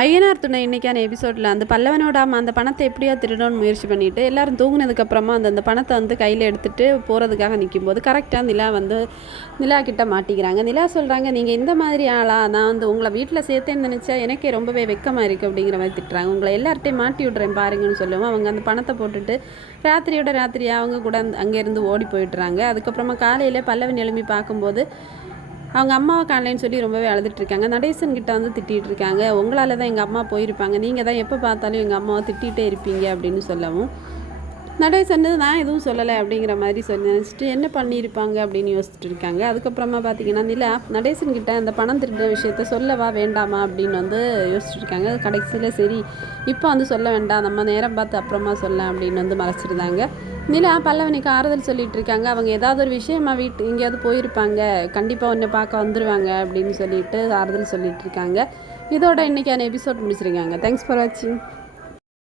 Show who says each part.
Speaker 1: ஐயனார் துணை இன்னைக்கான எபிசோடில் அந்த பல்லவனோட அந்த பணத்தை எப்படியா திருடணும்னு முயற்சி பண்ணிட்டு எல்லாரும் தூங்கினதுக்கப்புறமா அந்த அந்த பணத்தை வந்து கையில் எடுத்துட்டு போகிறதுக்காக நிற்கும்போது கரெக்டாக நிலா வந்து நிலா கிட்ட மாட்டிக்கிறாங்க. நிலா சொல்கிறாங்க நீங்கள் இந்த மாதிரி ஆளா நான் வந்து உங்களை வீட்டில் சேர்த்தேன்னு நினச்சா எனக்கே ரொம்பவே வெக்கமாக இருக்குது அப்படிங்கிற மாதிரி திட்டுறாங்க. உங்களை எல்லார்ட்டையும் மாட்டி விட்றேன் பாருங்கன்னு சொல்லுவோம். அவங்க அந்த பணத்தை போட்டுட்டு ராத்திரியோட ராத்திரியாக அவங்க கூட அங்கேருந்து ஓடி போயிடுறாங்க. அதுக்கப்புறமா காலையில் பல்லவன் எழும்பி பார்க்கும்போது அவங்க அம்மாவை காணலைன்னு சொல்லி ரொம்பவே அழுதுட்ருக்காங்க நடேசன் கிட்ட வந்து திட்டிகிட்டு இருக்காங்க. உங்களால் தான் எங்கள் அம்மா போயிருப்பாங்க. நீங்கள் தான் எப்போ பார்த்தாலும் எங்கள் அம்மாவை திட்டிகிட்டே இருப்பீங்க அப்படின்னு சொல்லவும். நடேசன் நான் எதுவும் சொல்லலை அப்படிங்கிற மாதிரி சொல்லி நினச்சிட்டு என்ன பண்ணியிருப்பாங்க? அப்படின்னு யோசிச்சுட்டு இருக்காங்க. அதுக்கப்புறமா பார்த்தீங்கன்னா நிலா நடேசன் கிட்ட அந்த பணம் திருடுற விஷயத்த சொல்லவா வேண்டாமா? அப்படின்னு வந்து யோசிச்சுட்டு இருக்காங்க. கடைசியில் சரி இப்போ வந்து சொல்ல வேண்டாம். நம்ம நேரம் பார்த்து அப்புறமா சொல்லலாம். அப்படின்னு வந்து மறைச்சிருந்தாங்க. நிலா பல்லவனுக்கு ஆறுதல் சொல்லிட்டு இருக்காங்க அவங்க ஏதாவது ஒரு விஷயமா வீட்டு எங்கேயாவது போயிருப்பாங்க. கண்டிப்பாக உன்னை பார்க்க வந்துடுவாங்க அப்படின்னு சொல்லிட்டு ஆறுதல் சொல்லிட்டு இருக்காங்க இதோட இன்னைக்கான எபிசோட் முடிச்சிருக்காங்க. தேங்க்ஸ் ஃபார் வாட்சிங்